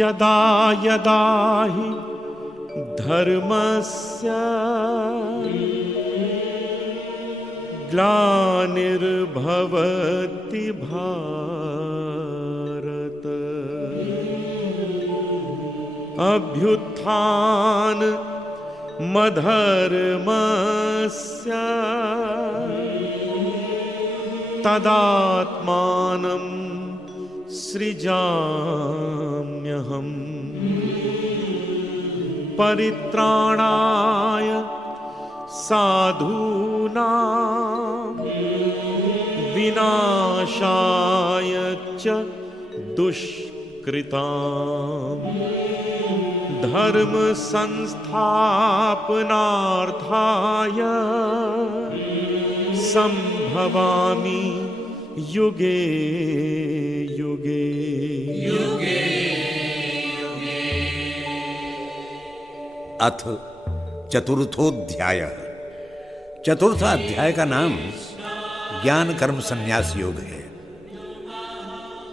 यदा यदा हि धर्मस्य ग्लानिर्भवति भारत अभ्युत्थान मधर्मस्य तदात्मानं सृजाम्यहम् परित्राणाय साधूनां विनाशाय च दुष्कृताम् धर्म संस्थापनार्थाय संभवामि युगे युगे युगे। अथ चतुर्थोध्याय। चतुर्थ अध्याय का नाम ज्ञान कर्म संन्यास योग है।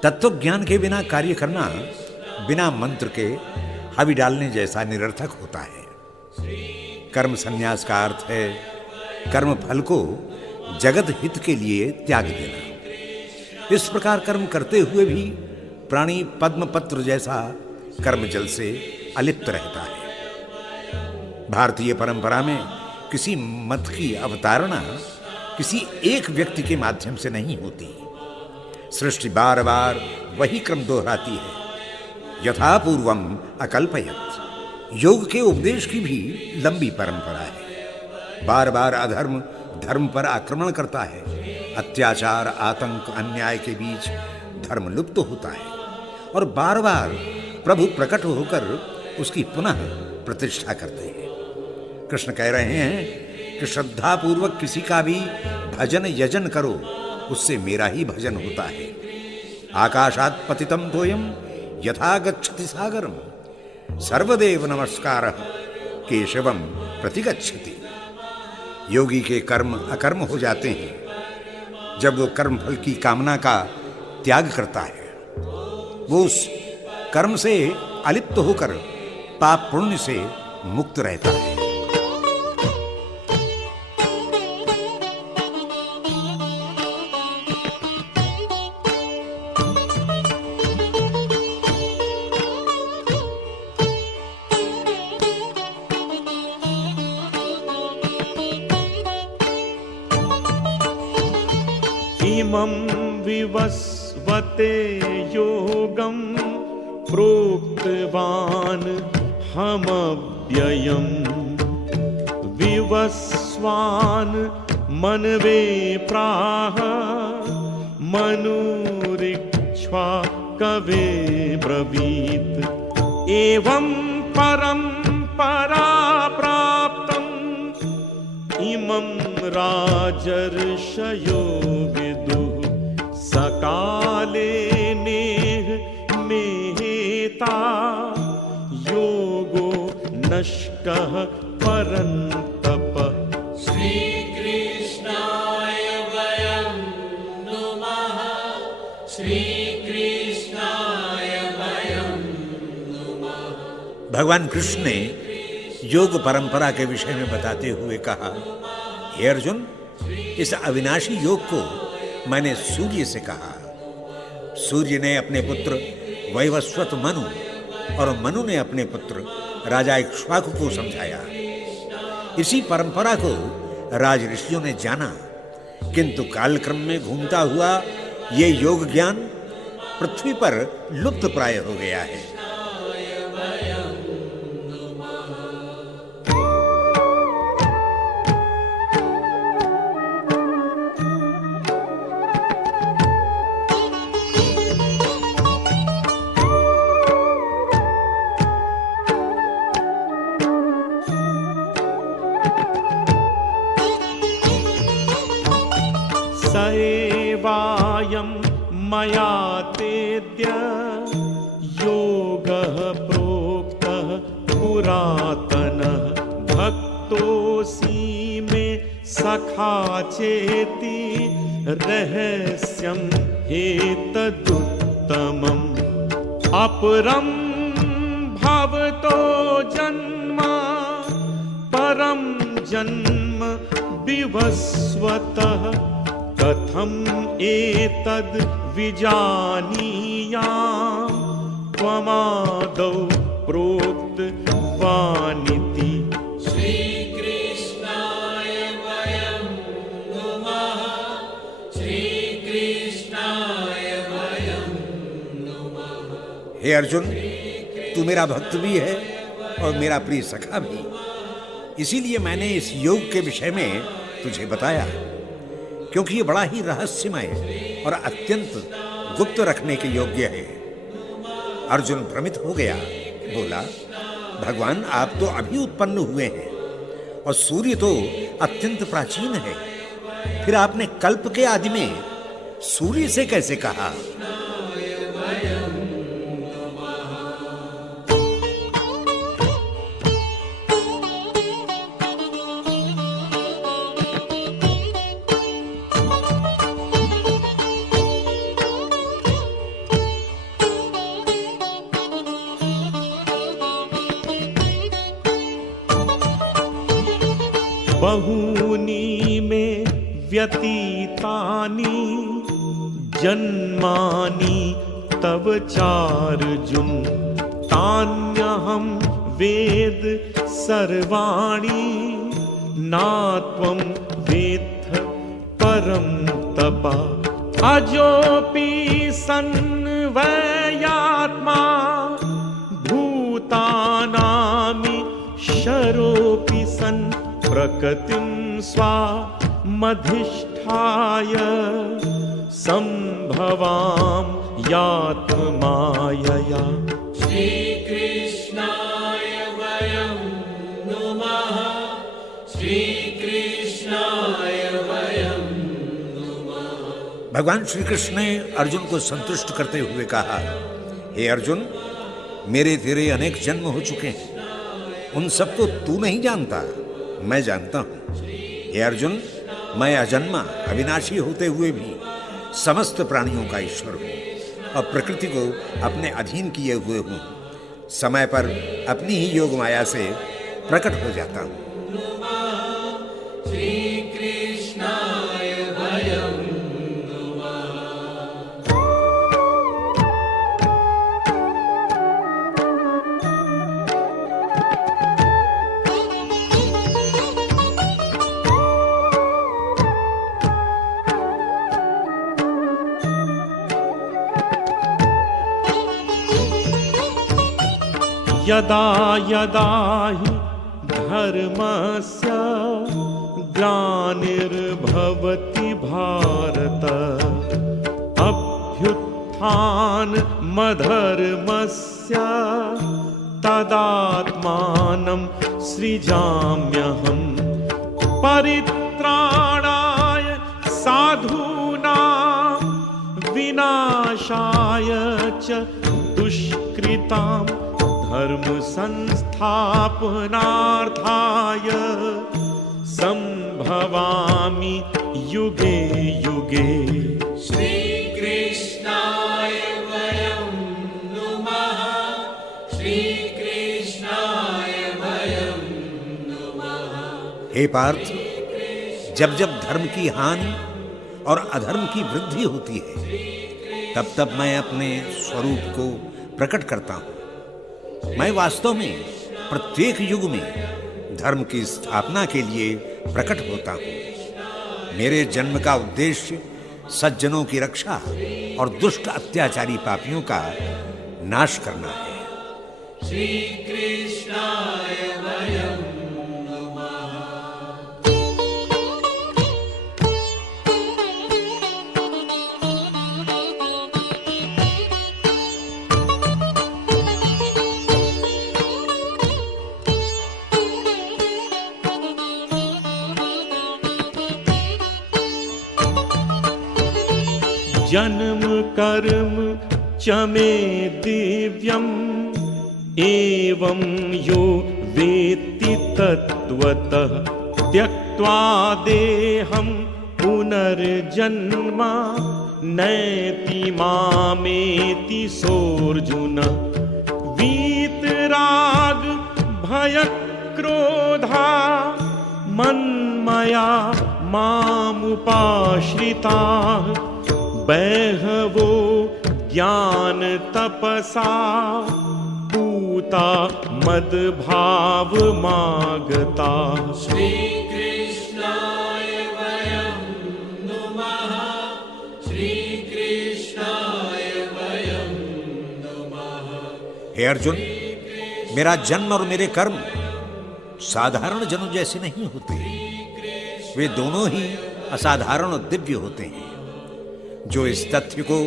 तत्व ज्ञान के बिना कार्य करना बिना मंत्र के हवि डालने जैसा निरर्थक होता है। कर्म संन्यास का अर्थ है कर्म फल को जगत हित के लिए त्याग देना। इस प्रकार कर्म करते हुए भी प्राणी पद्मपत्र जैसा कर्म जल से अलिप्त रहता है। भारतीय परंपरा में किसी मत की अवतारणा किसी एक व्यक्ति के माध्यम से नहीं होती। सृष्टि बार बार वही क्रम दोहराती है, यथा पूर्वम अकल्पयत। योग के उपदेश की भी लंबी परंपरा है। बार बार अधर्म धर्म पर आक्रमण करता है। अत्याचार आतंक अन्याय के बीच धर्म लुप्त होता है और बार बार प्रभु प्रकट होकर उसकी पुनः प्रतिष्ठा करते हैं। कृष्ण कह रहे हैं कि श्रद्धा पूर्वक किसी का भी भजन यजन करो, उससे मेरा ही भजन होता है। आकाशात् पतितम तोयम यथा गच्छति सागरम सर्वदेव नमस्कारः केशवम प्रतिगच्छति। योगी के कर्म अकर्म हो जाते हैं जब वो कर्म फल की कामना का त्याग करता है। वो उस कर्म से अलिप्त होकर पाप पुण्य से मुक्त रहता है। इमं विवस्वते योगं प्रोक्तवान् हमव्ययम् विवस्वान् मनवे प्राह मनुरिक्ष्वा कवे ब्रवीत् एवं परम्परा प्राप्तम् इमं राजर्षयो विदुः सकाले नेह मेहता योगो नष्टः परन्तप। श्रीकृष्णाय वयं नुमः श्रीकृष्णाय वयं नुमः। भगवान कृष्ण ने योग परंपरा के विषय में बताते हुए कहा, हे अर्जुन, इस अविनाशी योग को मैंने सूर्य से कहा। सूर्य ने अपने पुत्र वैवस्वत मनु और मनु ने अपने पुत्र राजा इक्ष्वाकु को समझाया। इसी परंपरा को राज ऋषियों ने जाना, किंतु कालक्रम में घूमता हुआ ये योग ज्ञान पृथ्वी पर लुप्त प्राय हो गया है। सएवायं मया तेद्य योगः प्रोक्तः पुरातनः भक्तोऽसि मे सखा चेति रहस्यम् एतदुत्तमम् अपरं भवतो जन्म परम जन्म विवस्वतः कथम एतद् विजानीयाम् त्वमादौ प्रोक्तवानिति। श्रीकृष्णाय वयं नुमः, श्रीकृष्णाय वयं नुमः। हे अर्जुन, तू मेरा भक्त भी है और मेरा प्रिय सखा भी, इसीलिए मैंने इस योग के विषय में तुझे बताया, क्योंकि ये बड़ा ही रहस्यमय और अत्यंत गुप्त रखने के योग्य है। अर्जुन भ्रमित हो गया, बोला, भगवान आप तो अभी उत्पन्न हुए हैं और सूर्य तो अत्यंत प्राचीन है, फिर आपने कल्प के आदि में सूर्य से कैसे कहा? बहूनि मे व्यतीतानि जन्मानि तव चार्जुन, तान्यहं वेद सर्वाणि नात्वं वेत्थ परं तप। अजोऽपि सन्वयात्मा भूतानामि शरोऽपि सन् प्रकृतिं स्वामधिष्ठाय संभवां यात्मायया। श्रीकृष्णाय वयं नुमः, श्रीकृष्णाय वयं नुमः। भगवान श्री कृष्ण ने अर्जुन को संतुष्ट करते हुए कहा, हे अर्जुन, मेरे तेरे अनेक जन्म हो चुके हैं, उन सबको तू नहीं जानता, मैं जानता हूं। हे अर्जुन, मैं अजन्मा अविनाशी होते हुए भी समस्त प्राणियों का ईश्वर हूं और प्रकृति को अपने अधीन किए हुए हूं। समय पर अपनी ही योग माया से प्रकट हो जाता हूं। श्रीकृष्णाय वयं नुमः। यदा यदा हि धर्मस्य ग्लानिर्भवति भारत, अभ्युत्थानमधर्मस्य तदात्मानं सृजाम्यहम्। परित्राणाय साधूनां विनाशाय च दुष्कृतां धर्म संस्थापनार्थाय संभवामि युगे युगे। श्रीकृष्णाय वयं नुमः, श्रीकृष्णाय वयं नुमः। हे पार्थ, जब जब धर्म की हानि और अधर्म की वृद्धि होती है, तब तब मैं अपने स्वरूप को प्रकट करता हूं। मैं वास्तव में प्रत्येक युग में धर्म की स्थापना के लिए प्रकट होता हूं। मेरे जन्म का उद्देश्य सज्जनों की रक्षा और दुष्ट अत्याचारी पापियों का नाश करना है। श्रीकृष्णाय वयं नुमः। जन्म कर्म च मे दिव्यम् एवं यो वेत्ति तत्त्वतः त्यक्त्वा देहं पुनर्जन्म नैति मामेति सोऽर्जुन। वीतरागभय राग भय क्रोधा मन्मया मामुपाश्रिताः बहवो ज्ञान तपसा पूता मद्भावमागता। श्रीकृष्णाय वयं नुमः, श्रीकृष्णाय वयं नुमः। हे अर्जुन, मेरा जन्म और मेरे कर्म साधारण जनों जैसे नहीं होते, वे दोनों ही असाधारण और दिव्य होते हैं। जो इस तथ्य को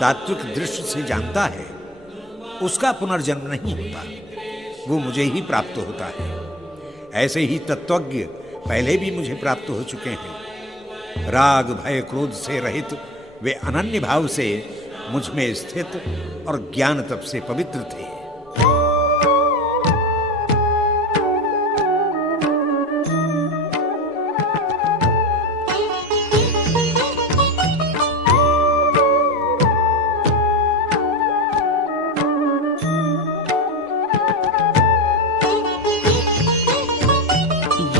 तात्विक दृष्टि से जानता है उसका पुनर्जन्म नहीं होता, वो मुझे ही प्राप्त होता है। ऐसे ही तत्वज्ञ पहले भी मुझे प्राप्त हो चुके हैं। राग भय क्रोध से रहित वे अनन्य भाव से मुझ में स्थित और ज्ञान तप से पवित्र थे।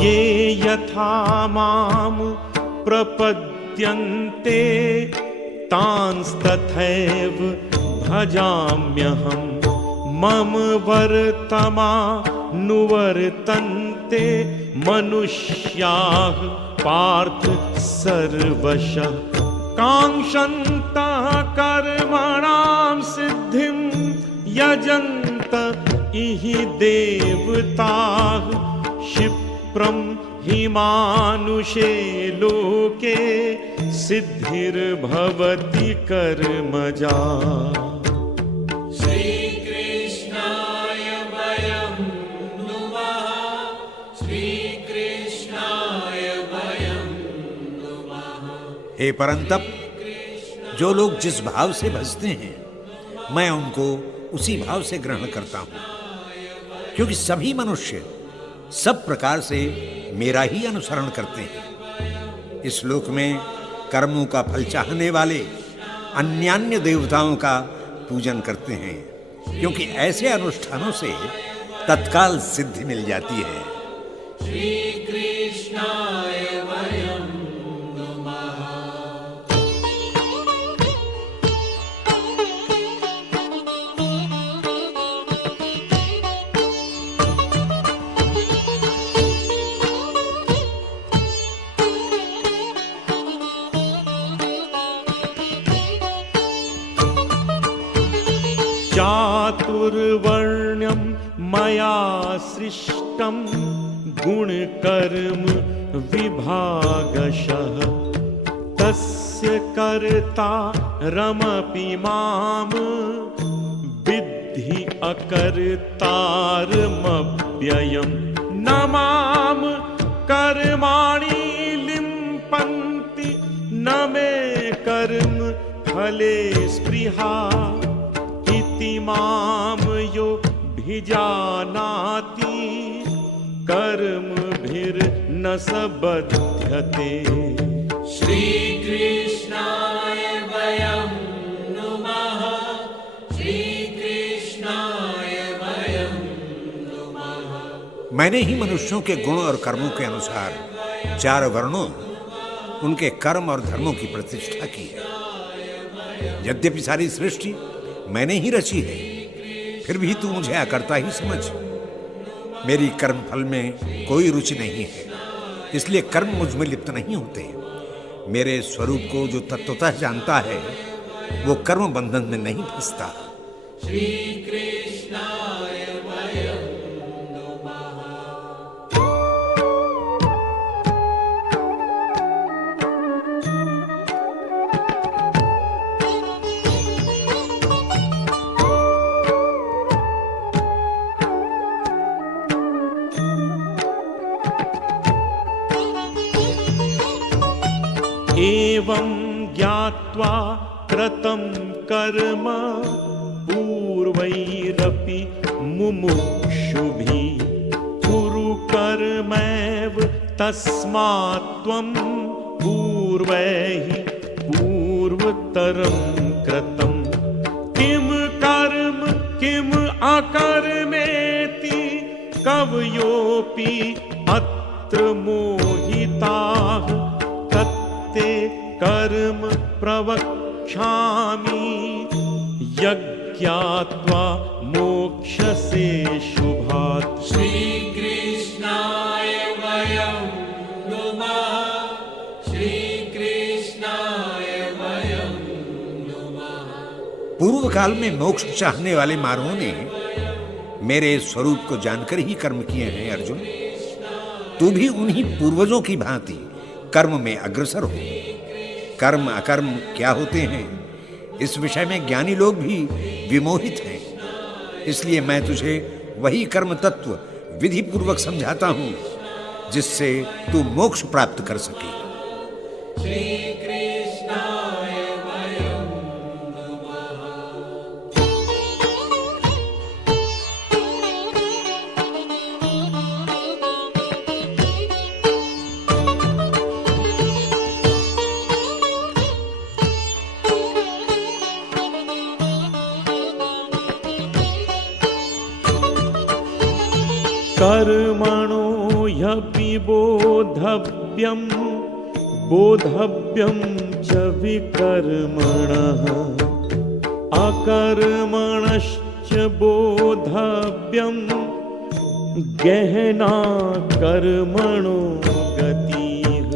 ये यथा माम प्रपद्यन्ते तांस्तथैव भजाम्यहम् मम वर्तमानुवर्तन्ते मनुष्याः पार्थ सर्वशः कांक्षन्तः कर्मणां सिद्धिं यजन्त इहि देवताः क्षिप्रं हि मानुषे लोके सिद्धिर्भवति कर्मजा। श्रीकृष्णाय वयं नुमः, श्रीकृष्णाय वयं नुमः। हे परंतप, जो लोग जिस भाव से भजते हैं मैं उनको उसी भाव से ग्रहण करता हूं, क्योंकि सभी मनुष्य सब प्रकार से मेरा ही अनुसरण करते हैं। इस लोक में कर्मों का फल चाहने वाले अन्यान्य देवताओं का पूजन करते हैं, क्योंकि ऐसे अनुष्ठानों से तत्काल सिद्धि मिल जाती है। श्रीकृष्णाय वयं नुमः। चातुर्वर्ण्यं मया सृष्टं गुणकर्म विभागशः तस्य कर्तारमपि मां विद्धि अकर्तारमव्ययं न मां कर्माणि लिम्पन्ति न मे कर्म फले स्पृहा इति मां यो भिजानाति कर्मभिर्न स बध्यते। श्रीकृष्णाय वयं नुमः, श्रीकृष्णाय वयं नुमः। मैंने ही मनुष्यों के गुण और कर्मों के अनुसार चार वर्णों, उनके कर्म और धर्मों की प्रतिष्ठा की है। यद्यपि सारी सृष्टि मैंने ही रची है, फिर भी तू मुझे अकर्ता ही समझ। मेरी कर्म फल में कोई रुचि नहीं है, इसलिए कर्म मुझ में लिप्त नहीं होते। मेरे स्वरूप को जो तत्वतः जानता है वो कर्म बंधन में नहीं फंसता। श्रीकृष्णाय वयं नुमः। एवं ज्ञात्वा कृतं कर्म पूर्वैरपि मुमुक्षुभिः कुरु कर्मैव तस्मात् त्वं पूर्वैः पूर्वतरं कृतं किं कर्म किम् अकर्मेण कवयोऽपि अत्र मोहिताः तत्ते कर्म प्रवक्ष्यामि यज्ञात्वा मोक्षसे शुभात्। श्रीकृष्णाय वयं नुमः, श्रीकृष्णाय वयं नुमः। पूर्व काल में मोक्ष चाहने वाले मानवों ने मेरे स्वरूप को जानकर ही कर्म किए हैं। अर्जुन, तू भी उन्हीं पूर्वजों की भांति कर्म में अग्रसर हो। कर्म अकर्म क्या होते हैं, इस विषय में ज्ञानी लोग भी विमोहित हैं। इसलिए मैं तुझे वही कर्म तत्व विधि पूर्वक समझाता हूं जिससे तू मोक्ष प्राप्त कर सके। श्रीकृष्णाय वयं नुमः। कर्मणो ह्यपि बोधव्यं बोधव्यं च विकर्मणः अकर्मणश्च बोधव्यं गहना कर्मणो गतिः।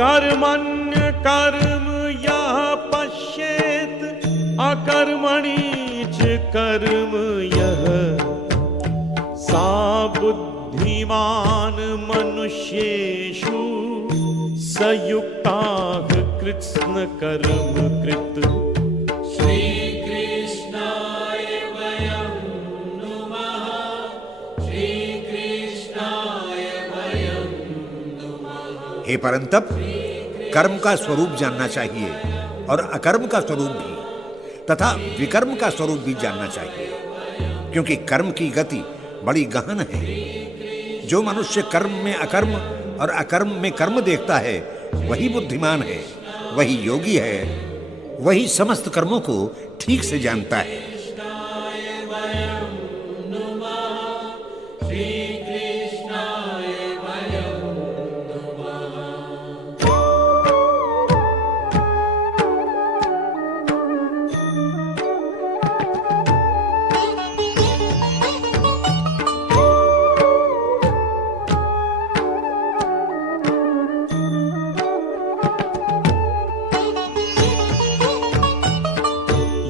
कर्मण्य कर्म यः पश्येत् अकर्मणि च कर्म यः सा बुद्धिमान मनुष्येषु सयुक्ताः कृत्स्न कर्म कृत। श्रीकृष्णाय वयं नुमः, श्रीकृष्णाय वयं नुमः। हे परंतप, कर्म का स्वरूप जानना चाहिए और अकर्म का स्वरूप भी तथा विकर्म का स्वरूप भी जानना चाहिए, क्योंकि कर्म की गति बड़ी गहन है। जो मनुष्य कर्म में अकर्म और अकर्म में कर्म देखता है वही बुद्धिमान है, वही योगी है, वही समस्त कर्मों को ठीक से जानता है।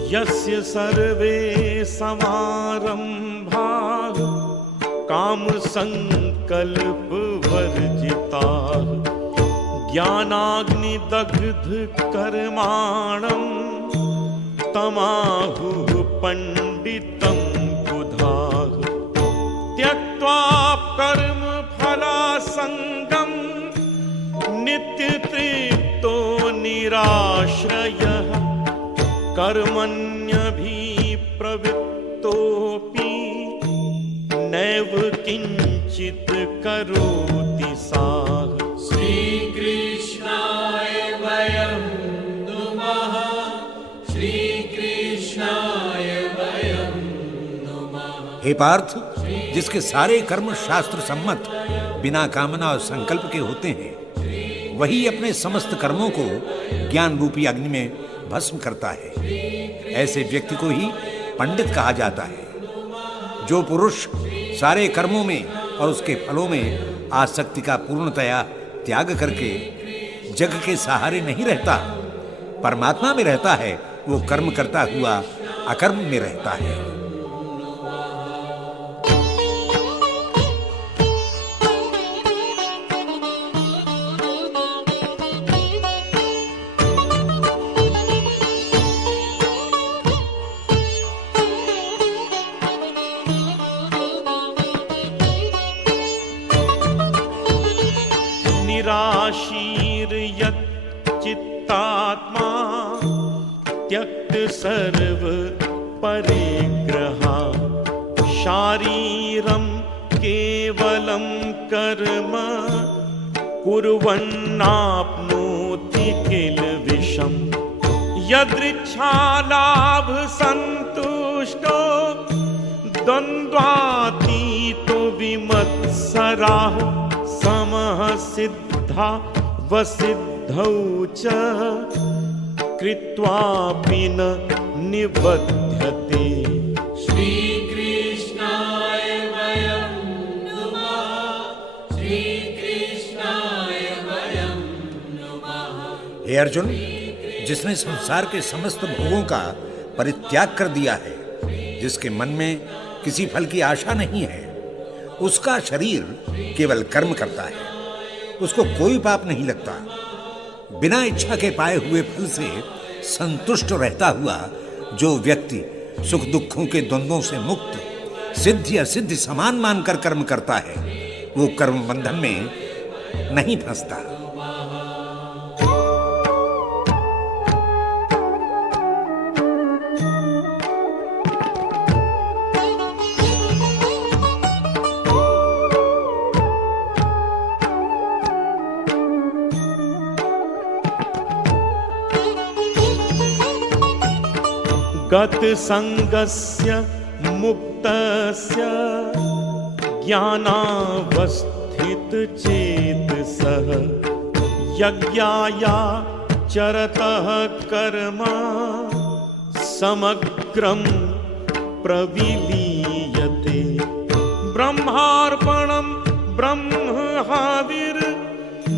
यस्य सर्वे समारंभाः कामसंकल्पवर्जिताः ज्ञानाग्निदग्ध कर्माणं तमाहुः पंडितं बुधाः। त्यक्त्वा कर्मफलासंगं नित्यतृप्तो निराश्रयः कर्मण्यभिप्रवृत्तोऽपि नैव किंचित् करोति सः। श्रीकृष्णाय वयं नुमः, श्रीकृष्णाय वयं नुमः। हे पार्थ, जिसके सारे कर्म शास्त्र सम्मत बिना कामना और संकल्प के होते हैं, वही अपने समस्त कर्मों को ज्ञान रूपी अग्नि में भस्म करता है। ऐसे व्यक्ति को ही पंडित कहा जाता है। जो पुरुष सारे कर्मों में और उसके फलों में आसक्ति का पूर्णतया त्याग करके जग के सहारे नहीं रहता, परमात्मा में रहता है, वो कर्म करता हुआ अकर्म में रहता है। निराशीर्यच्चित्तात्मा त्यक्त सर्व परिग्रहा शारीरं केवलं कर्म कुर्वन्नाप्नोति किल विषम्। यदृच्छालाभ संतुष्टो द्वन्द्वातीतो मत्सराः समः सिद्धा वसिद्धौ च कृत्वापि न निबध्यते। श्रीकृष्णाय वयं नुमः, श्रीकृष्णाय वयं नुमः। हे अर्जुन, जिसने संसार के समस्त भोगों का परित्याग कर दिया है, जिसके मन में किसी फल की आशा नहीं है, उसका शरीर केवल कर्म करता है, उसको कोई पाप नहीं लगता। बिना इच्छा के पाए हुए फल से संतुष्ट रहता हुआ जो व्यक्ति सुख दुखों के द्वंद्वों से मुक्त, सिद्धि असिद्धि समान मानकर कर्म करता है, वो कर्म बंधन में नहीं फंसता। गत संगस्य मुक्तस्य ज्ञानावस्थित चेतसः यज्ञाया चरतः कर्म समग्रं प्रविलीयते। ब्रह्मार्पणं ब्रह्महाविर्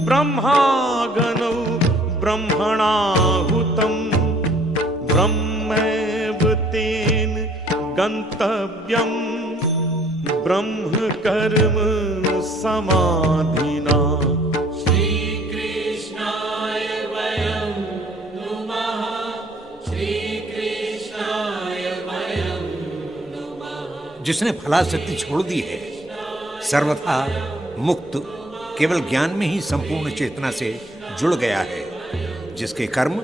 ब्रह्मागनौ ब्रह्मणाहुतं ब्रह्मैव तेन गन्तव्यं ब्रह्म कर्म समाधिना। श्रीकृष्णाय वयं नुमः, श्रीकृष्णाय वयं नुमः। जिसने फलासक्ति छोड़ दी है, सर्वथा मुक्त, केवल ज्ञान में ही संपूर्ण चेतना से जुड़ गया है, जिसके कर्म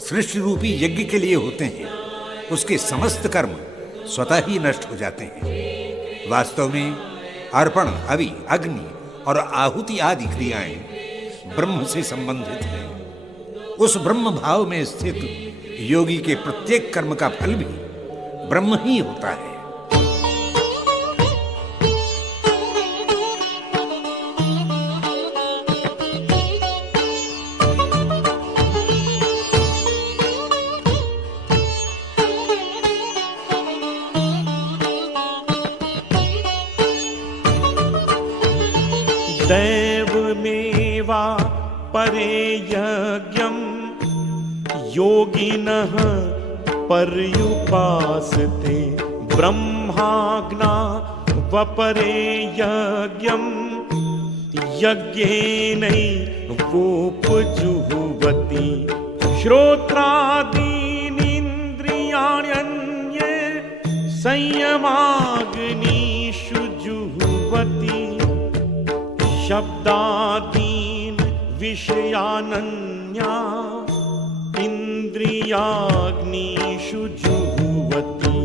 सृष्टि रूपी यज्ञ के लिए होते हैं, उसके समस्त कर्म स्वतः ही नष्ट हो जाते हैं। वास्तव में अर्पण, हवि, अग्नि और आहुति आदि क्रियाएं ब्रह्म से संबंधित हैं। उस ब्रह्म भाव में स्थित योगी के प्रत्येक कर्म का फल भी ब्रह्म ही होता है। दैवमेवा परे यज्ञं योगिनः पर्युपासते। ब्रह्माज्ञा वपरे यज्ञं यज्ञेनैवोपजुह्वति। श्रोत्रादीनीन्द्रियाण्यन्ये संयमाग्निषु जुह्वति। शब्दादीन विषयानन्या इंद्रियाग्निषु जुह्वति।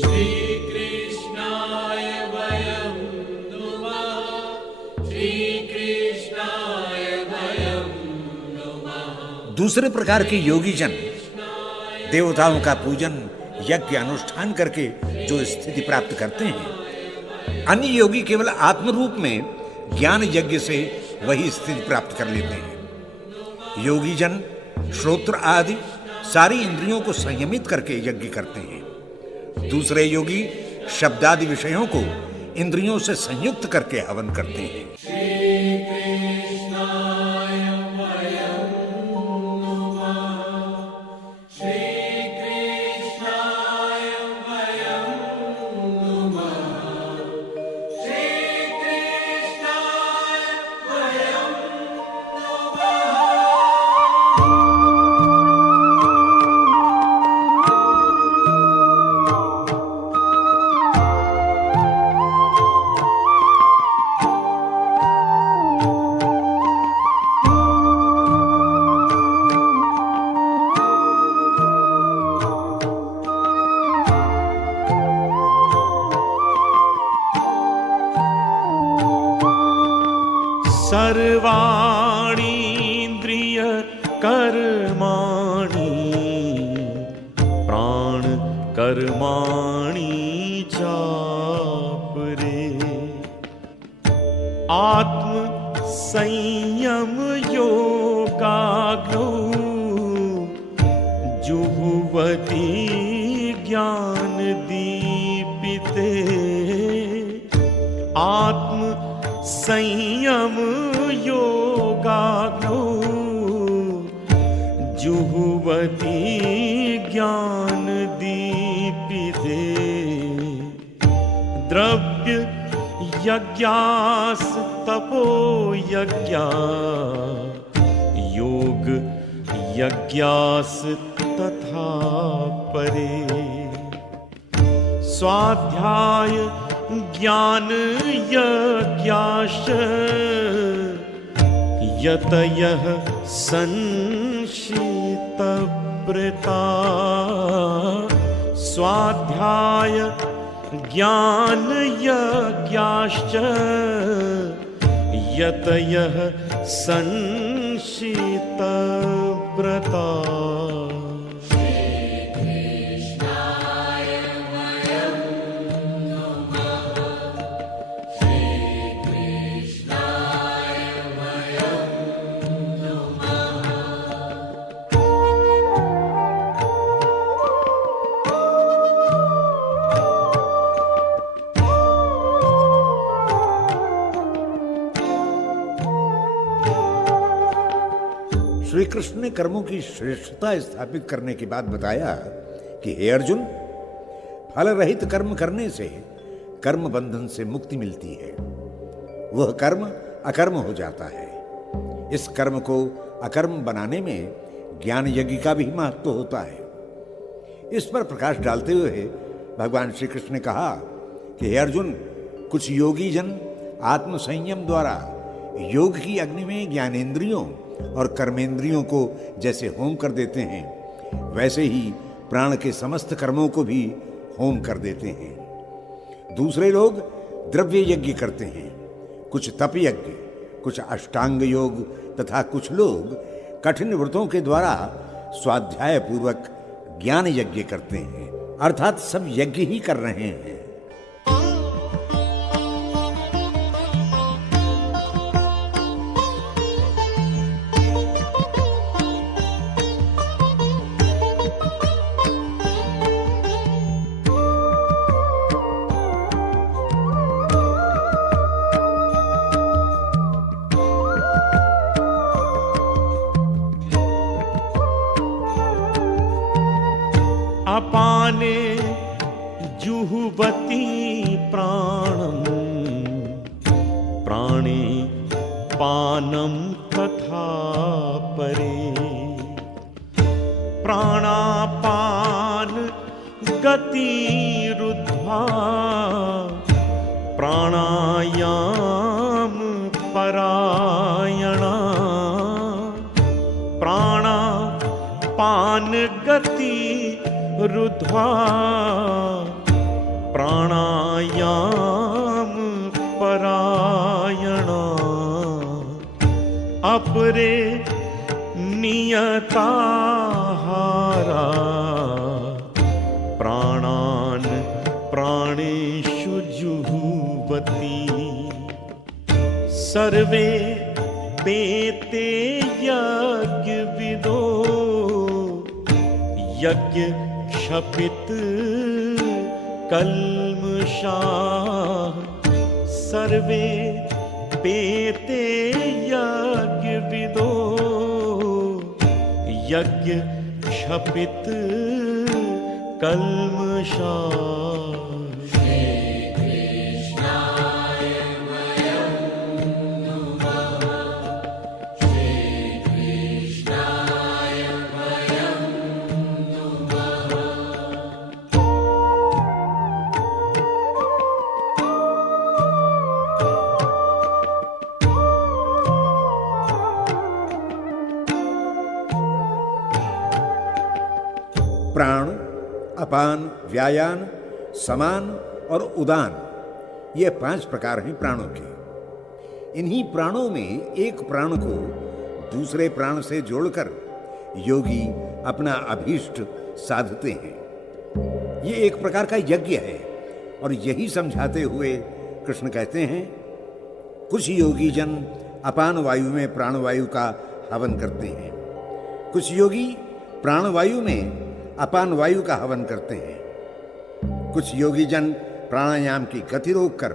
श्रीकृष्णाय वयं नुमः, श्रीकृष्णाय वयं नुमः। दूसरे प्रकार के योगी जन देवताओं का पूजन, यज्ञ अनुष्ठान करके जो स्थिति प्राप्त करते हैं, अन्य योगी केवल आत्म रूप में ज्ञान यज्ञ से वही स्थिति प्राप्त कर लेते हैं। योगी जन श्रोत्र आदि सारी इंद्रियों को संयमित करके यज्ञ करते हैं। दूसरे योगी शब्दादि विषयों को इंद्रियों से संयुक्त करके हवन करते हैं। श्रीकृष्णाय वयं नुमः, श्रीकृष्णाय वयं नुमः, श्रीकृष्णाय वयं नुमः। सर्वाणीन्द्रिय कर्माणि प्राण कर्माणि चापरे। आत्म संयम योगाग्नो जुहुवति ज्ञान दीपिते। आत्म संयम योगाग्नो जुहुवति ज्ञान दीपिते। द्रव्य यज्ञास तपो यज्ञा योग यज्ञास तथा परे। स्वाध्याय ज्ञान यज्ञाश्च यतयः संशितव्रता। स्वाध्याय ज्ञान यज्ञाश्च यतयः संशितव्रता। श्री कृष्ण ने कर्मों की श्रेष्ठता स्थापित करने के बाद बताया कि हे अर्जुन, फल रहित कर्म करने से कर्म बंधन से मुक्ति मिलती है। वह कर्म अकर्म हो जाता है। इस कर्म को अकर्म बनाने में ज्ञान यज्ञ का भी महत्व होता है। इस पर प्रकाश डालते हुए भगवान श्री कृष्ण ने कहा कि हे अर्जुन, कुछ योगी जन आत्म संयम द्वारा योग की अग्नि में ज्ञानेंद्रियों और कर्मेंद्रियों को जैसे होम कर देते हैं, वैसे ही प्राण के समस्त कर्मों को भी होम कर देते हैं। दूसरे लोग द्रव्य यज्ञ करते हैं, कुछ तप यज्ञ, कुछ अष्टांग योग तथा कुछ लोग कठिन व्रतों के द्वारा स्वाध्याय पूर्वक ज्ञान यज्ञ करते हैं। अर्थात सब यज्ञ ही कर रहे हैं। अपाने जुहुवति प्राणम प्राणे पानम तथा परे। प्राणापान गतिरुद्ध्वा प्राणायाम परायणा। प्राणापान गति रुद्ध्वा प्राणायाम परायणा। अपरे नियताहारा प्राणान् प्राणेषु जुहुवति। सर्वे पेते यज्ञविदो यज्ञ क्षपित कल्मषाः। सर्वे पेते यज्ञविदो यज्ञ क्षपित कल्मषाः। प्राण, अपान, व्यायान, समान और उदान, ये 5 प्रकार हैं प्राणों के। इन्हीं प्राणों में एक प्राण को दूसरे प्राण से जोड़कर योगी अपना अभीष्ट साधते हैं। ये एक प्रकार का यज्ञ है। और यही समझाते हुए कृष्ण कहते हैं कुछ योगी जन अपान वायु में प्राणवायु का हवन करते हैं, कुछ योगी प्राणवायु में अपान वायु का हवन करते हैं, कुछ योगी जन प्राणायाम की गति रोककर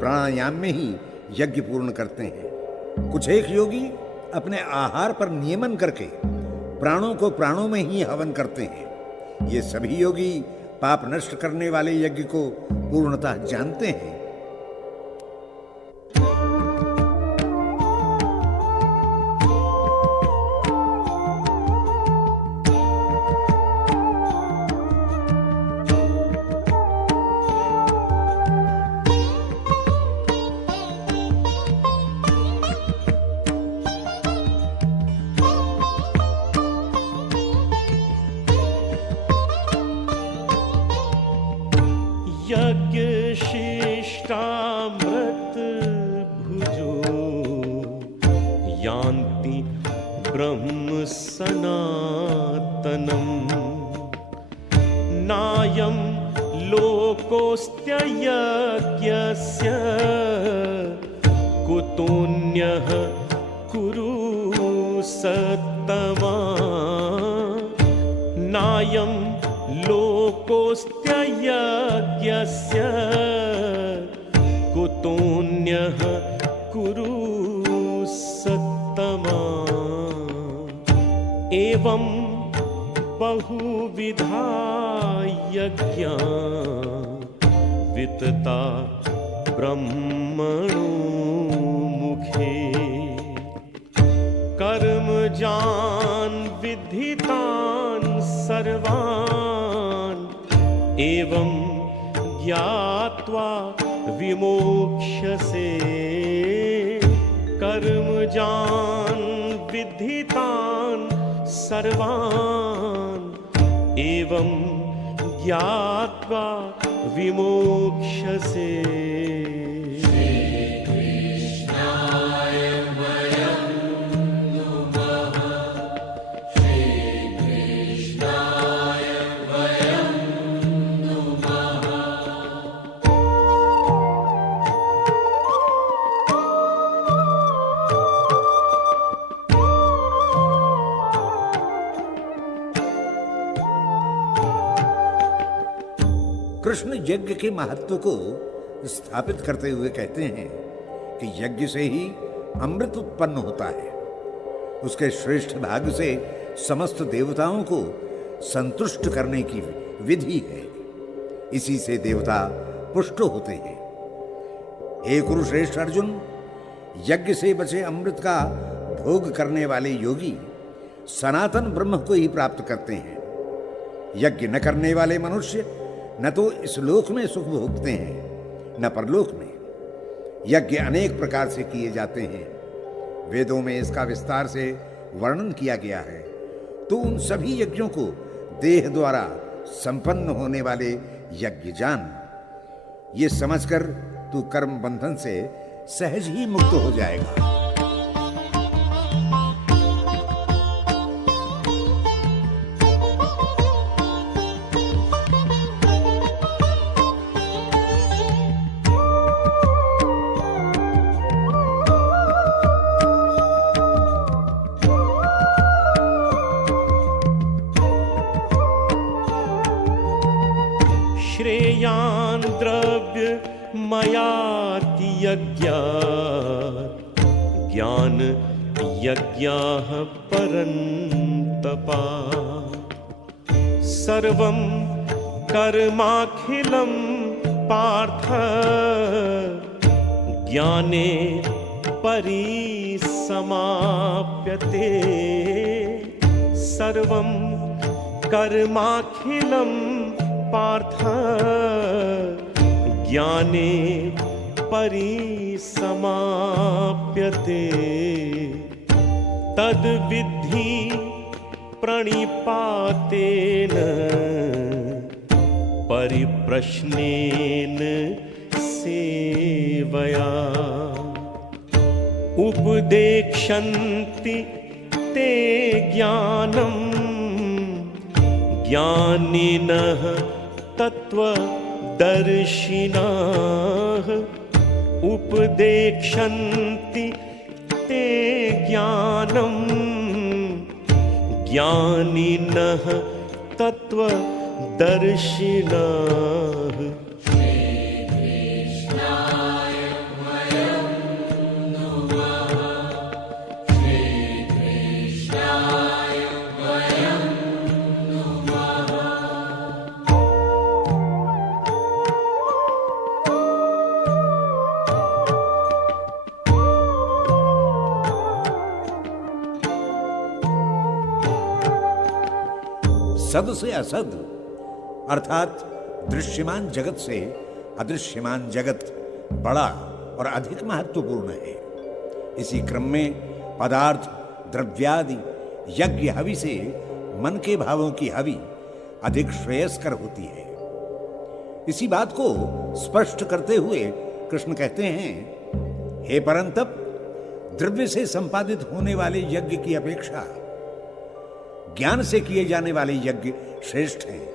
प्राणायाम में ही यज्ञ पूर्ण करते हैं, कुछ एक योगी अपने आहार पर नियमन करके प्राणों को प्राणों में ही हवन करते हैं। ये सभी योगी पाप नष्ट करने वाले यज्ञ को पूर्णतः जानते हैं। यज्ञ शिष्टामृत भुजो यान्ति ब्रह्म सनातनम् नायं लोकोऽस्त्ययज्ञस्य कुतोऽन्यः कुरु सत्तमा नायं लोकोऽस्त्ययज्ञस्य कुतोऽन्यः कुरु सत्तमा एवं बहुविधा यज्ञा वितता ब्रह्मणो मुखे कर्मजान् विद्धितान् सर्वान् एवं ज्ञात्वा विमोक्ष्यसे कर्मजान् विद्धितान् सर्वान् एवं ज्ञात्वा विमोक्ष्यसे कृष्ण यज्ञ के महत्व को स्थापित करते हुए कहते हैं कि यज्ञ से ही अमृत उत्पन्न होता है। उसके श्रेष्ठ भाग से समस्त देवताओं को संतुष्ट करने की विधि है। इसी से देवता पुष्ट होते हैं। हे कुरुश्रेष्ठ अर्जुन, यज्ञ से बचे अमृत का भोग करने वाले योगी सनातन ब्रह्म को ही प्राप्त करते हैं। यज्ञ न करने वाले मनुष्य न तो इस लोक में सुख भोगते हैं न परलोक में। यज्ञ अनेक प्रकार से किए जाते हैं। वेदों में इसका विस्तार से वर्णन किया गया है। तो उन सभी यज्ञों को देह द्वारा संपन्न होने वाले यज्ञ जान। ये समझकर तू कर्म बंधन से सहज ही मुक्त हो जाएगा। श्रेयान् द्रव्यमयाति यज्ञात् ज्ञान यज्ञाः परन्तपा सर्वं कर्माखिलं पार्थ ज्ञाने परिसमाप्यते सर्वं कर्माखिलं पार्थ ज्ञाने परिसमाप्यते तद्विद्धि प्रणिपातेन परिप्रश्नेन सेवया उपदेक्षन्ति ते ज्ञानम् ज्ञानिनः तत्त्वदर्शिनः उपदेक्षन्ति ते ज्ञानम् ज्ञानिनः तत्त्वदर्शिनः। श्रीकृष्णाय वयं नुमः। श्रीकृष्णाय वयं नुमः। सद से असद अर्थात दृश्यमान जगत से अदृश्यमान जगत बड़ा और अधिक महत्वपूर्ण है। इसी क्रम में पदार्थ द्रव्यादि यज्ञ हवि से मन के भावों की हवि अधिक श्रेयस्कर होती है। इसी बात को स्पष्ट करते हुए कृष्ण कहते हैं, हे परंतप, द्रव्य से संपादित होने वाले यज्ञ की अपेक्षा ज्ञान से किए जाने वाले यज्ञ श्रेष्ठ हैं,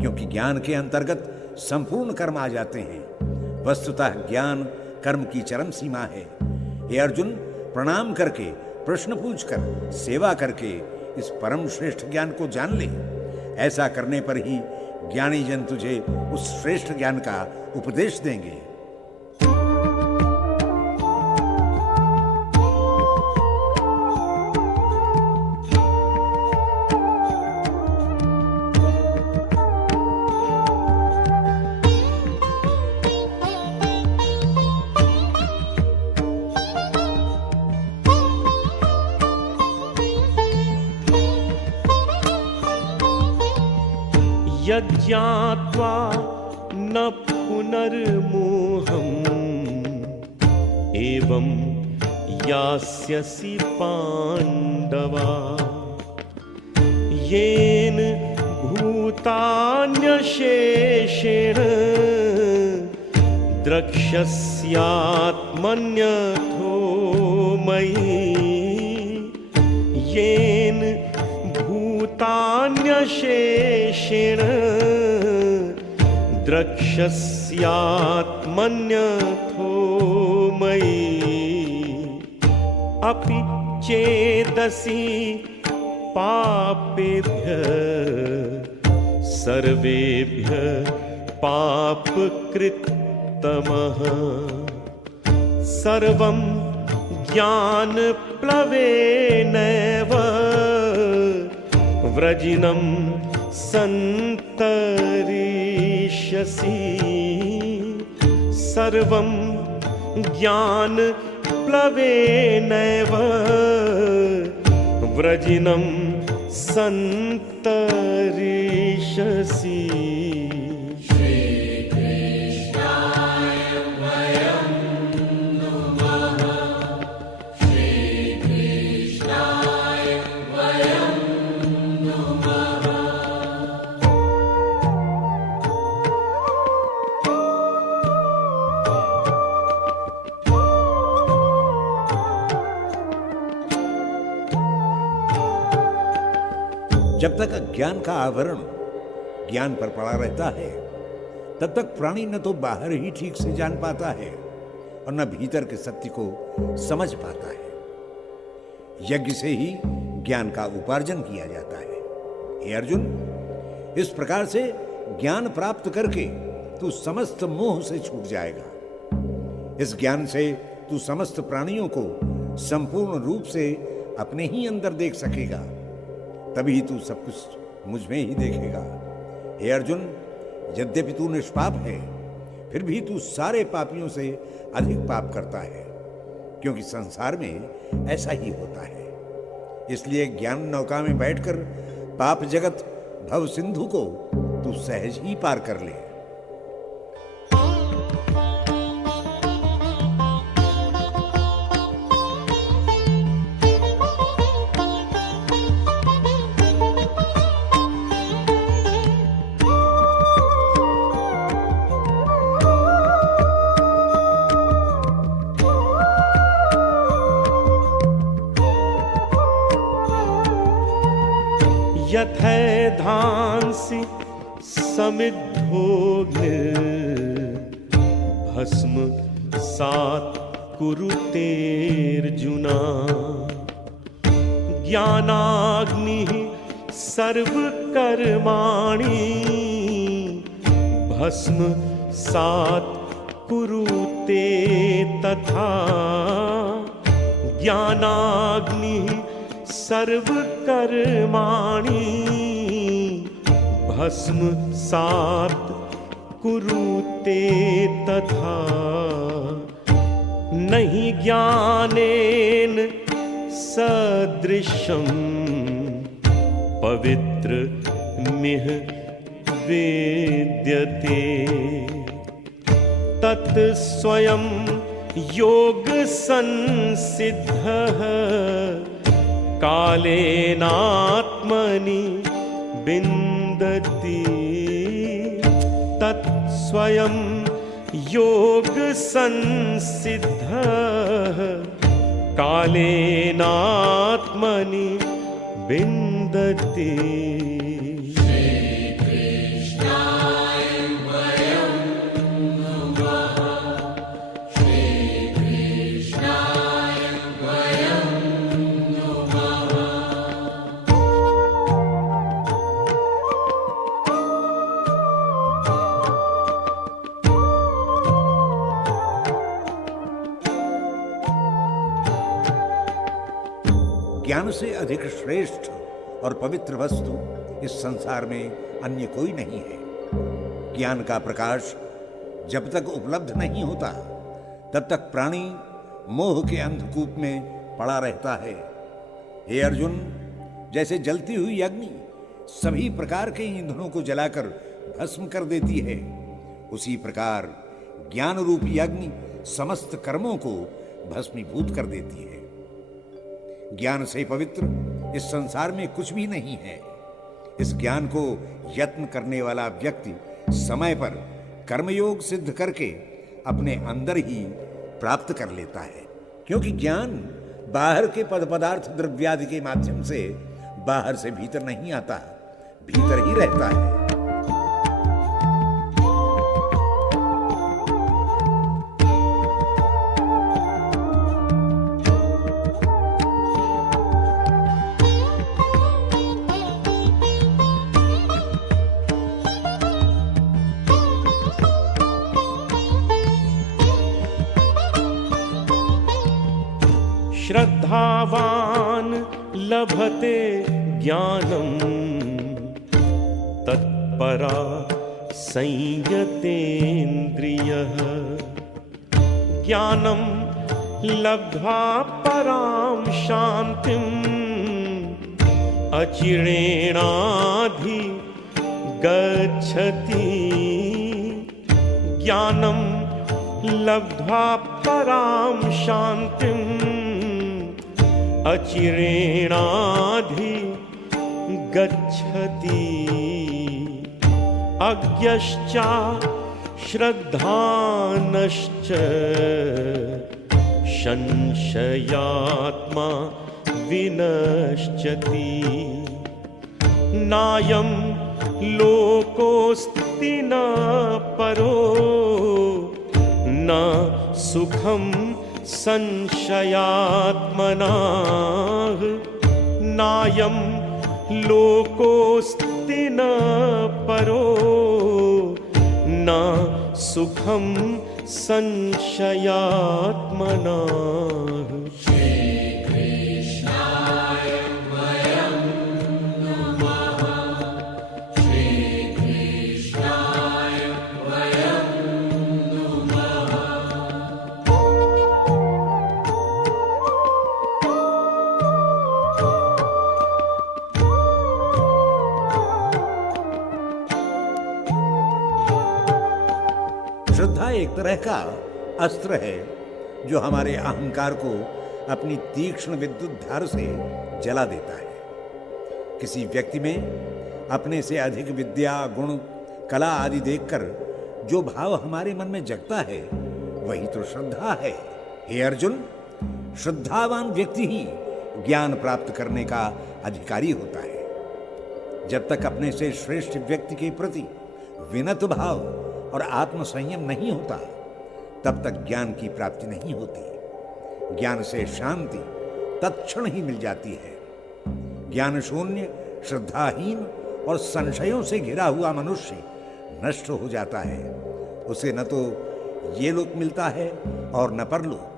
क्योंकि ज्ञान के अंतर्गत संपूर्ण कर्म आ जाते हैं। वस्तुतः ज्ञान कर्म की चरम सीमा है। हे अर्जुन, प्रणाम करके, प्रश्न पूछकर, सेवा करके इस परम श्रेष्ठ ज्ञान को जान ले। ऐसा करने पर ही ज्ञानी जन तुझे उस श्रेष्ठ ज्ञान का उपदेश देंगे। यज्ञात्वा न पुनर्मोहम् एवं यास्यसि पाण्डवा। येन भूतान्यशेषेण द्रक्ष्यस्यात्मन्यथो मयि। येन भूतान्यशेषेण द्रक्ष्यस्यात्मन्यथो मयि। अपि चेदसि पापेभ्यः सर्वेभ्यः पापकृत्तमः। सर्वं ज्ञानप्लवेनैव व्रजिनं सन्तरिष्यसि। सर्वं ज्ञानप्लवेनैव व्रजिनं सन्तरिष्यसि। श्रीकृष्णाय वयं नुमः। श्रीकृष्णाय वयं नुमः। जब तक अज्ञान का आवरण ज्ञान पर पड़ा रहता है, तब तक प्राणी न तो बाहर ही ठीक से जान पाता है और न भीतर के सत्य को समझ पाता है। यज्ञ से ही ज्ञान का उपार्जन किया जाता है। हे अर्जुन, इस प्रकार से ज्ञान प्राप्त करके तू समस्त मोह से छूट जाएगा। इस ज्ञान से तू समस्त प्राणियों को संपूर्ण रूप से अपने ही अंदर देख सकेगा। तभी तू सब कुछ मुझ में ही देखेगा। हे अर्जुन, यद्यपि तू निष्पाप है, फिर भी तू सारे पापियों से अधिक पाप करता है, क्योंकि संसार में ऐसा ही होता है। इसलिए ज्ञान नौका में बैठकर पाप जगत भव सिंधु को तू सहज ही पार कर ले। यथैधांसि समिद्धोऽग्निर्भस्म सात् कुरुतेऽर्जुना ज्ञानाग्निः सर्वकर्माणि भस्म सात् कुरुते तथा ज्ञानाग्निः सर्वकर्माणि भस्म सात् कुरुते तथा नहि ज्ञानेन सदृशं पवित्रमिह वेद्यते तत् स्वयं योगसंसिद्धः कालेनात्मनि विन्दति तत् स्वयं योगसंसिद्धः कालेनात्मनि विन्दति ज्ञान से अधिक श्रेष्ठ और पवित्र वस्तु इस संसार में अन्य कोई नहीं है। ज्ञान का प्रकाश जब तक उपलब्ध नहीं होता तब तक प्राणी मोह के अंधकूप में पड़ा रहता है। हे अर्जुन, जैसे जलती हुई अग्नि सभी प्रकार के ईंधनों को जलाकर भस्म कर देती है, उसी प्रकार ज्ञान रूपी अग्नि समस्त कर्मों को भस्मीभूत कर देती है। ज्ञान से पवित्र इस संसार में कुछ भी नहीं है। इस ज्ञान को यत्न करने वाला व्यक्ति समय पर कर्मयोग सिद्ध करके अपने अंदर ही प्राप्त कर लेता है, क्योंकि ज्ञान बाहर के पद पदार्थ द्रव्यादि के माध्यम से बाहर से भीतर नहीं आता, भीतर ही रहता है। श्रद्धावान् लभते ज्ञानं तत्परा संयतेन्द्रियः ज्ञानं लब्ध्वा परां शान्तिम् अचिरेणाधिगच्छति ज्ञानं लब्ध्वा परां शान्तिम् अचिरेणाधिगच्छति अज्ञश्च श्रद्धानश्च संशयात्मा विनश्यति नायं लोकोऽस्ति न परो न सुखं संशयात्मनाः नायं लोकोऽस्ति न परो न सुखं संशयात्मनाः। श्रद्धा एक तरह का अस्त्र है जो हमारे अहंकार को अपनी तीक्ष्ण विद्युत धार से जला देता है। किसी व्यक्ति में अपने से अधिक विद्या, गुण, कला आदि देखकर जो भाव हमारे मन में जगता है वही तो श्रद्धा है। हे अर्जुन, श्रद्धावान व्यक्ति ही ज्ञान प्राप्त करने का अधिकारी होता है। जब तक अपने से श्रेष्ठ व्यक्ति के प्रति विनत भाव और आत्म संयम नहीं होता तब तक ज्ञान की प्राप्ति नहीं होती। ज्ञान से शांति तत्क्षण ही मिल जाती है। ज्ञान शून्य, श्रद्धाहीन और संशयों से घिरा हुआ मनुष्य नष्ट हो जाता है। उसे न तो ये लोक मिलता है और न परलोक।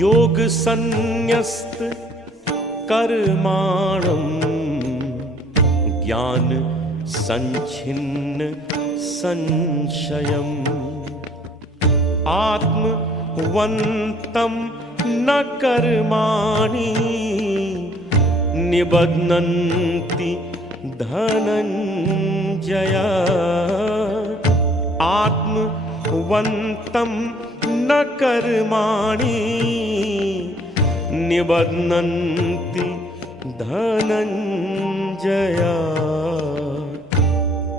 योग संन्यस्त कर्माणं ज्ञान संच्छिन्न संशयम् आत्मवन्तं न कर्माणि निबध्नन्ति धनञ्जय आत्मवन्तं न कर्माणि निबध्नन्ति धनञ्जय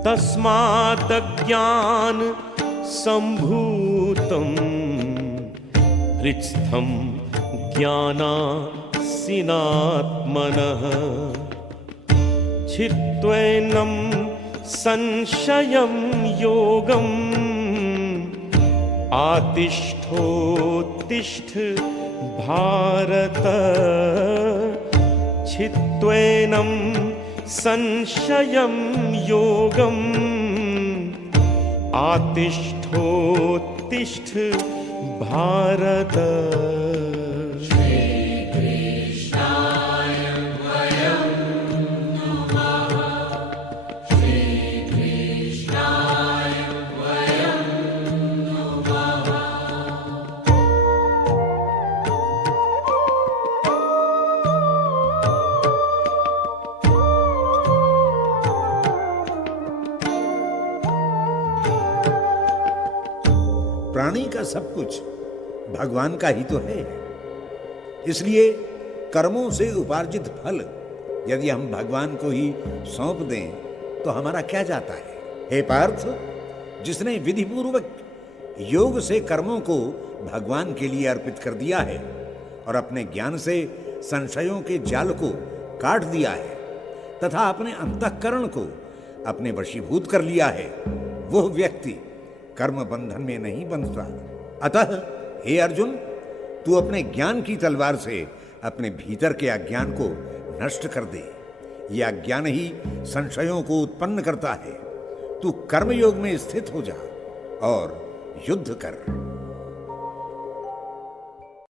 तस्मात् ज्ञान सम्भूतं हृत्स्थं ज्ञानासिनात्मनः छित्त्वैनं संशयं योगम् आतिष्ठोत्तिष्ठ भारत छित्त्वैनं संशयं योगम् आतिष्ठोत्तिष्ठ भारत। प्राणी का सब कुछ भगवान का ही तो है। इसलिए कर्मों से उपार्जित फल यदि हम भगवान को ही सौंप दें तो हमारा क्या जाता है। हे पार्थ, जिसने विधिपूर्वक योग से कर्मों को भगवान के लिए अर्पित कर दिया है और अपने ज्ञान से संशयों के जाल को काट दिया है तथा अपने अंतःकरण को अपने वशीभूत कर लिया है, वह व्यक्ति कर्म बंधन में नहीं बंधता। अतः हे अर्जुन, तू अपने ज्ञान की तलवार से अपने भीतर के अज्ञान को नष्ट कर दे। यह अज्ञान ही संशयों को उत्पन्न करता है। तू कर्मयोग में स्थित हो जा और युद्ध कर।